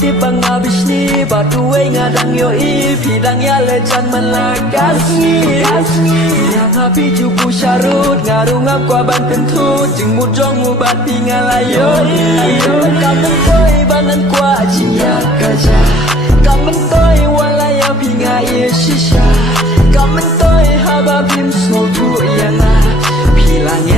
di bang abis ni batu ngadang yo i pidang ya lejan melakasni yang api jubu syarut ngarung aku aban tentu jeng mujong ubat ngalayo kamen toy banan kwa jinya kaja kamen toy walaya pinga ye shisha kamen toy haba bim so tu yang pilang